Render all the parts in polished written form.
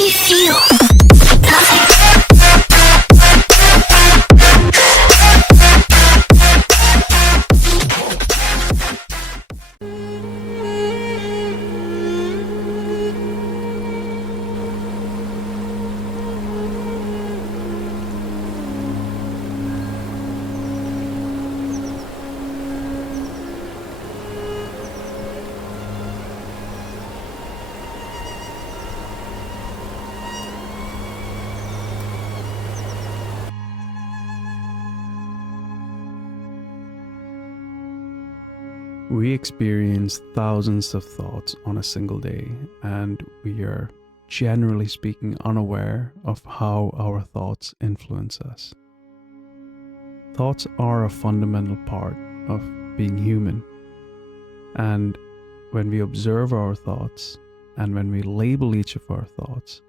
do you feel? Nothing. We experience thousands of thoughts on a single day, and we are, generally speaking, unaware of how our thoughts influence us. Thoughts are a fundamental part of being human, and when we observe our thoughts and when we label each of our thoughts,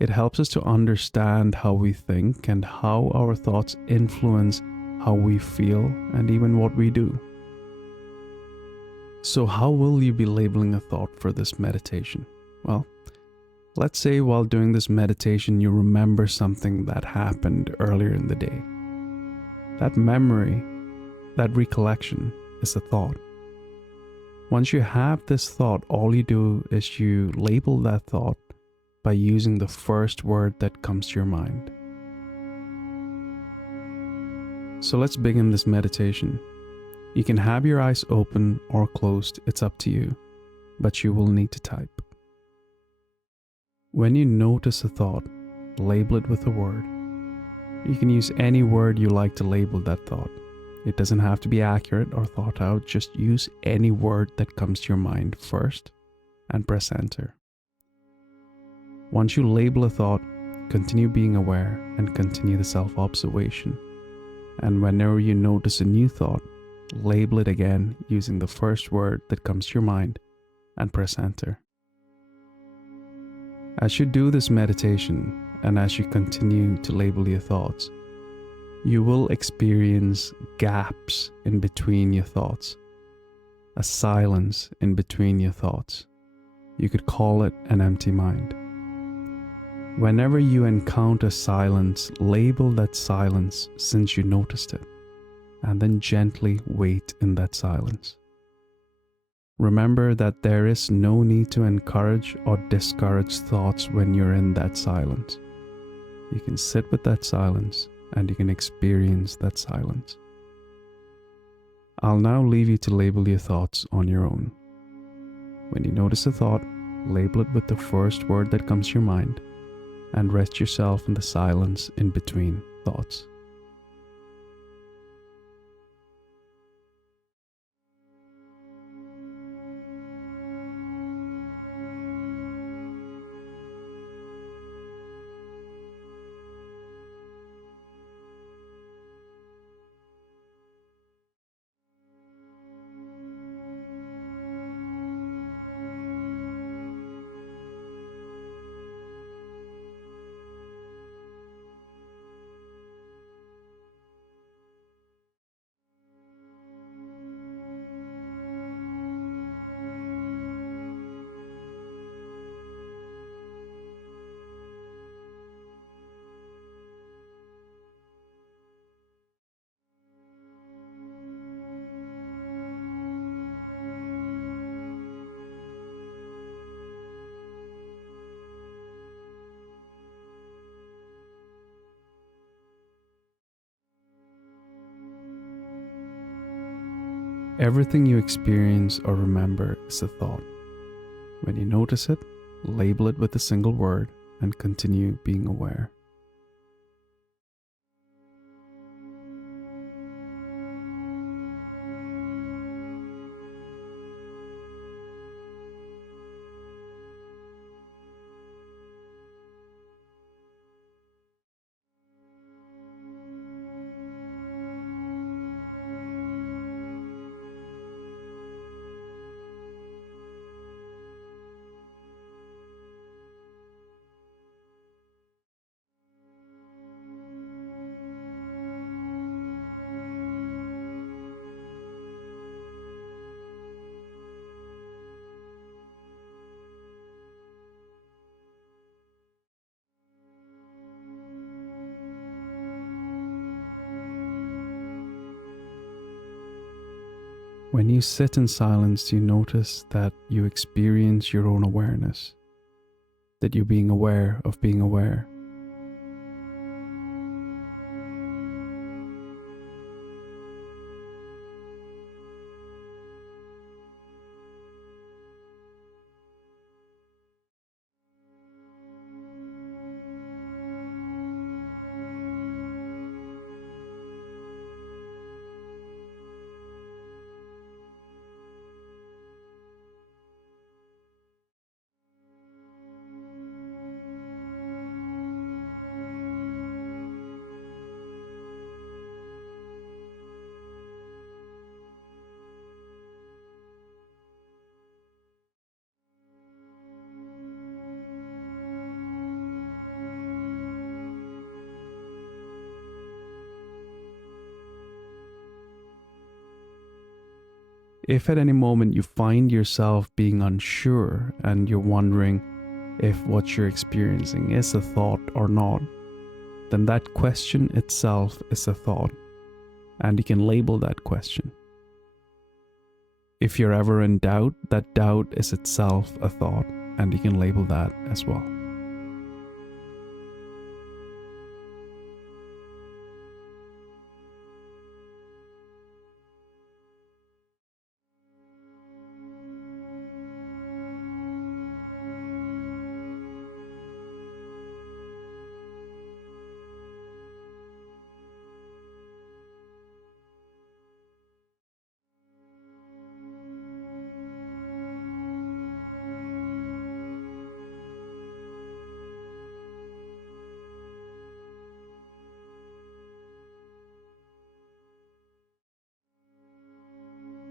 it helps us to understand how we think and how our thoughts influence how we feel and even what we do. So how will you be labeling a thought for this meditation? Well, let's say while doing this meditation you remember something that happened earlier in the day. That memory, that recollection is a thought. Once you have this thought, all you do is you label that thought by using the first word that comes to your mind. So let's begin this meditation. You can have your eyes open or closed, it's up to you, but you will need to type. When you notice a thought, label it with a word. You can use any word you like to label that thought. It doesn't have to be accurate or thought out, just use any word that comes to your mind first and press enter. Once you label a thought, continue being aware and continue the self-observation. And whenever you notice a new thought, label it again using the first word that comes to your mind and press enter. As you do this meditation and as you continue to label your thoughts, you will experience gaps in between your thoughts, a silence in between your thoughts. You could call it an empty mind. Whenever you encounter silence, label that silence since you noticed it, and then gently wait in that silence. Remember that there is no need to encourage or discourage thoughts when you're in that silence. You can sit with that silence and you can experience that silence. I'll now leave you to label your thoughts on your own. When you notice a thought, label it with the first word that comes to your mind and rest yourself in the silence in between thoughts. Everything you experience or remember is a thought. When you notice it, label it with a single word and continue being aware. When you sit in silence, you notice that you experience your own awareness, that you're being aware of being aware. If at any moment you find yourself being unsure and you're wondering if what you're experiencing is a thought or not, then that question itself is a thought, and you can label that question. If you're ever in doubt, that doubt is itself a thought, and you can label that as well.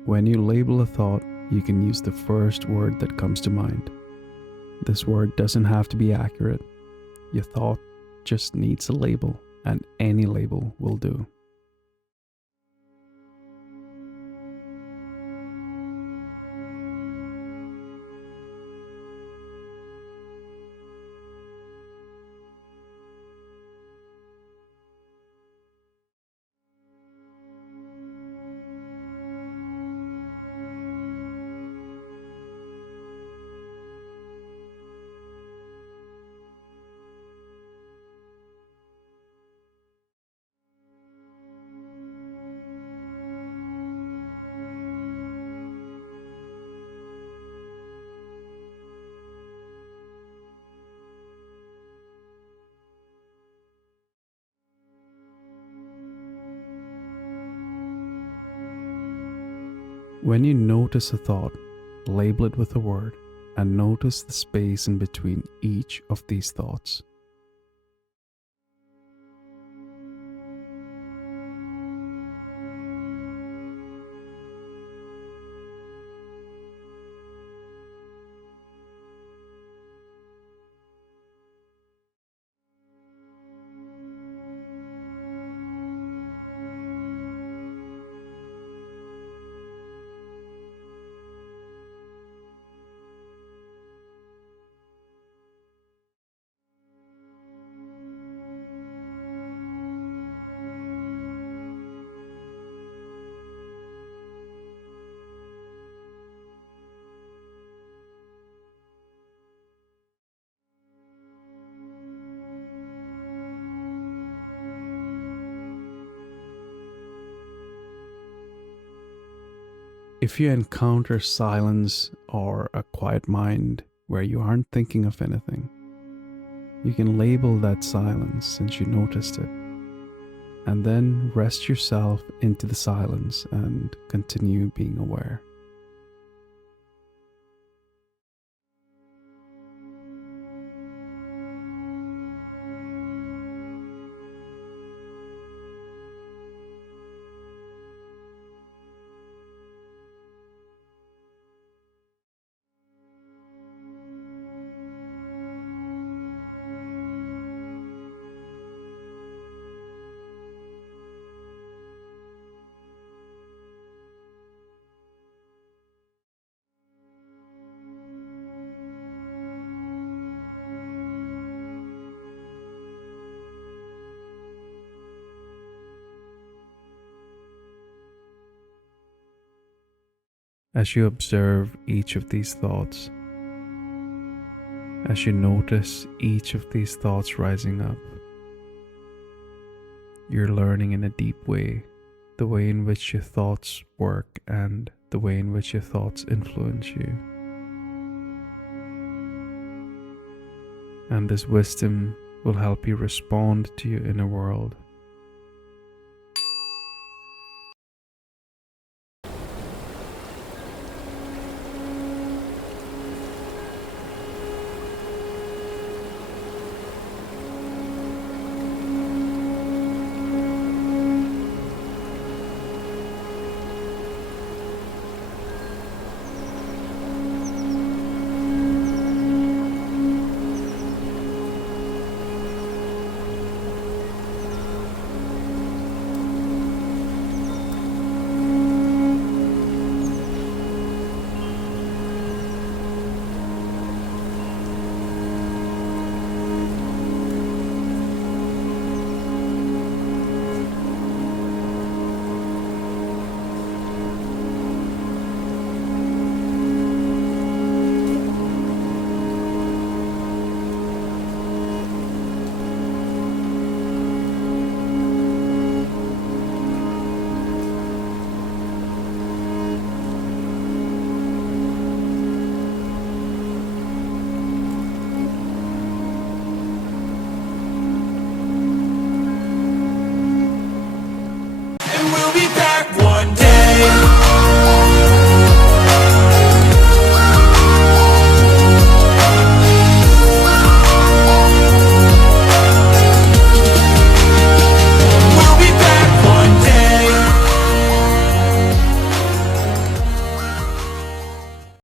When you label a thought, you can use the first word that comes to mind. This word doesn't have to be accurate. Your thought just needs a label, and any label will do. When you notice a thought, label it with a word and notice the space in between each of these thoughts. If you encounter silence or a quiet mind where you aren't thinking of anything, you can label that silence since you noticed it, and then rest yourself into the silence and continue being aware. As you observe each of these thoughts, as you notice each of these thoughts rising up, you're learning in a deep way the way in which your thoughts work and the way in which your thoughts influence you. And this wisdom will help you respond to your inner world